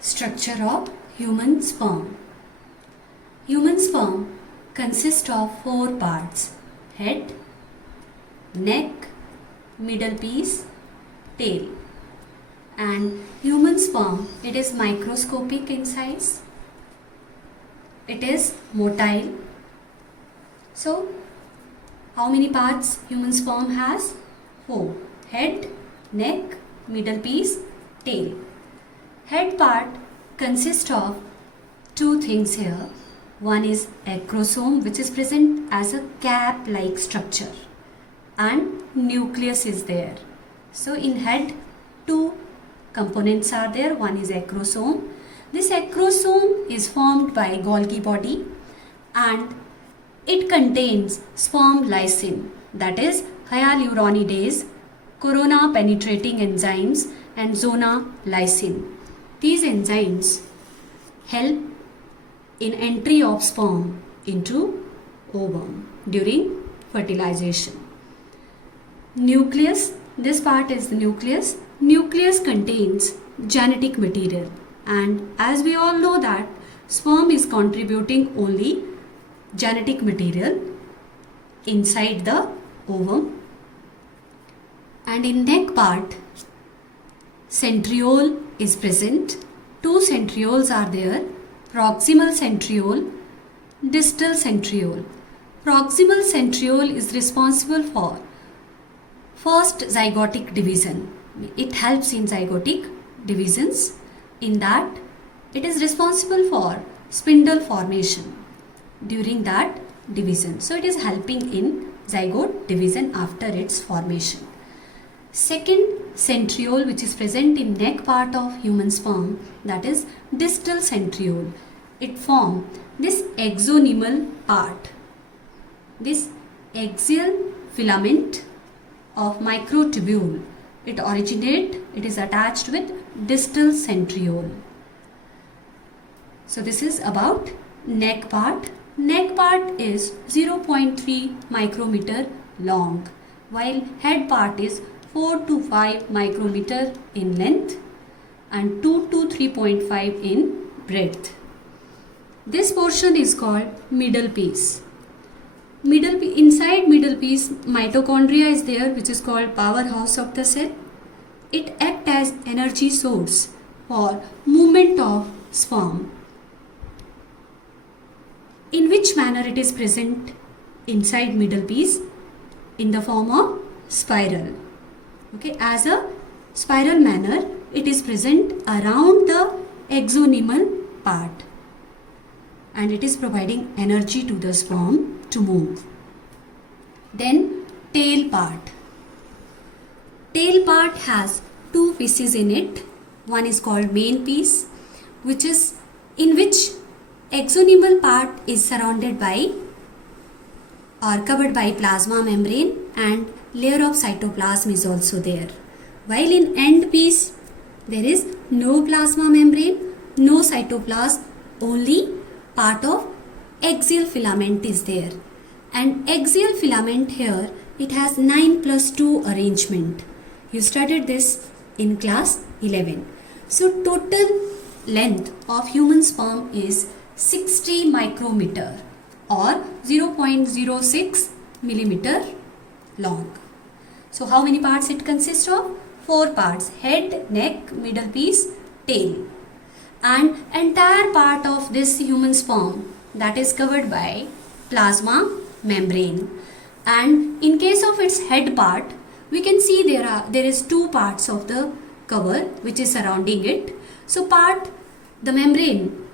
Structure of human sperm. Human sperm consists of 4 parts: head, neck, middle piece, tail. And human sperm, it is microscopic in size. It is motile. So, how many parts human sperm has? 4. Head, neck, middle piece, tail. Head part consists of 2 things here. One is acrosome, which is present as a cap-like structure, and nucleus is there. So in head, 2 components are there. One is acrosome. This acrosome is formed by Golgi body, and it contains sperm lysine, that is hyaluronidase, corona penetrating enzymes, and zona lysine. These enzymes help in entry of sperm into ovum during fertilization. Nucleus, this part is the nucleus. Nucleus contains genetic material, and as we all know that sperm is contributing only genetic material inside the ovum. And in neck part, centriole is present. 2 centrioles are there: proximal centriole, distal centriole. Proximal centriole is responsible for first zygotic division. It helps in zygotic divisions. In that, it is responsible for spindle formation during that division. So it is helping in zygote division after its formation. Second centriole, which is present in neck part of human sperm, that is distal centriole. It forms this axonal part, this axial filament of microtubule. It is attached with distal centriole. So this is about neck part. Neck part is 0.3 micrometer long, while head part is 4 to 5 micrometer in length and 2 to 3.5 in breadth. This portion is called middle piece. Inside middle piece, mitochondria is there, which is called powerhouse of the cell. It acts as energy source for movement of sperm. In which manner it is present inside middle piece? In the form of spiral. Okay, as a spiral manner, it is present around the axonal part, and it is providing energy to the sperm to move. Then tail part. Tail part has 2 pieces in it. One is called main piece, which is in which axonal part is surrounded by or covered by plasma membrane, and layer of cytoplasm is also there. While in end piece, there is no plasma membrane, no cytoplasm, only part of axial filament is there. And axial filament here, it has 9+2 arrangement. You studied this in class 11. So total length of human sperm is 60 micrometer or 0.06 millimeter long. So how many parts it consists of? 4 parts: head, neck, middle piece, tail. And entire part of this human sperm, that is covered by plasma membrane. And in case of its head part, we can see there is 2 parts of the cover which is surrounding it. So the membrane,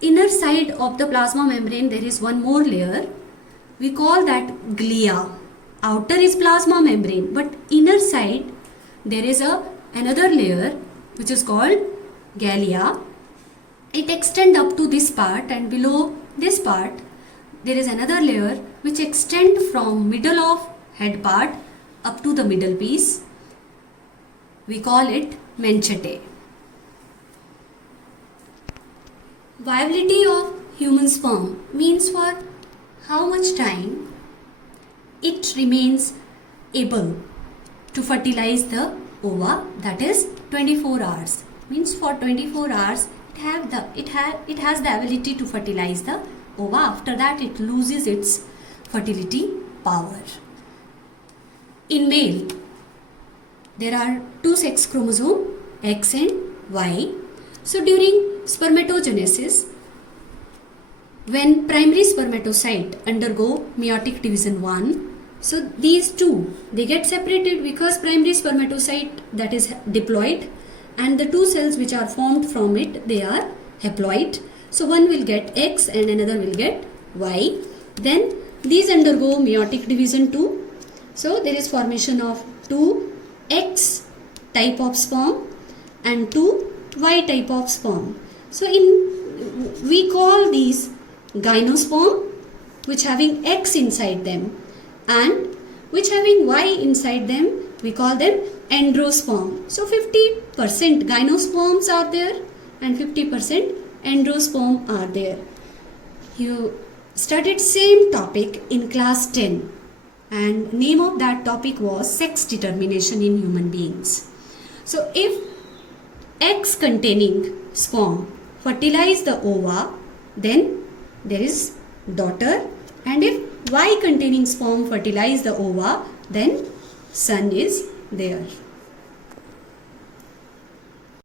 inner side of the plasma membrane, there is one more layer. We call that glia. Outer is plasma membrane, but inner side there is another layer which is called gallia. It extends up to this part, and below this part there is another layer which extends from middle of head part up to the middle piece. We call it manchete. Viability of human sperm means for how much time it remains able to fertilize the ova, that is 24 hours. Means for 24 hours it has the ability to fertilize the ova. After that it loses its fertility power. In male, there are two sex chromosomes, X and Y. So during spermatogenesis, when primary spermatocyte undergo meiotic division 1, so these two, they get separated because primary spermatocyte that is diploid, and the two cells which are formed from it, they are haploid. So one will get X and another will get Y. Then these undergo meiotic division 2. So there is formation of two X type of sperm and two Y type of sperm. So we call these gymnosperm, which having X inside them, and which having Y inside them, we call them androsperm. So 50% gymnosperms are there and 50% androsperm are there. You studied same topic in class 10, and name of that topic was sex determination in human beings. So if X containing sperm fertilize the ova, then there is daughter, and if Y containing sperm fertilize the ova, then son is there.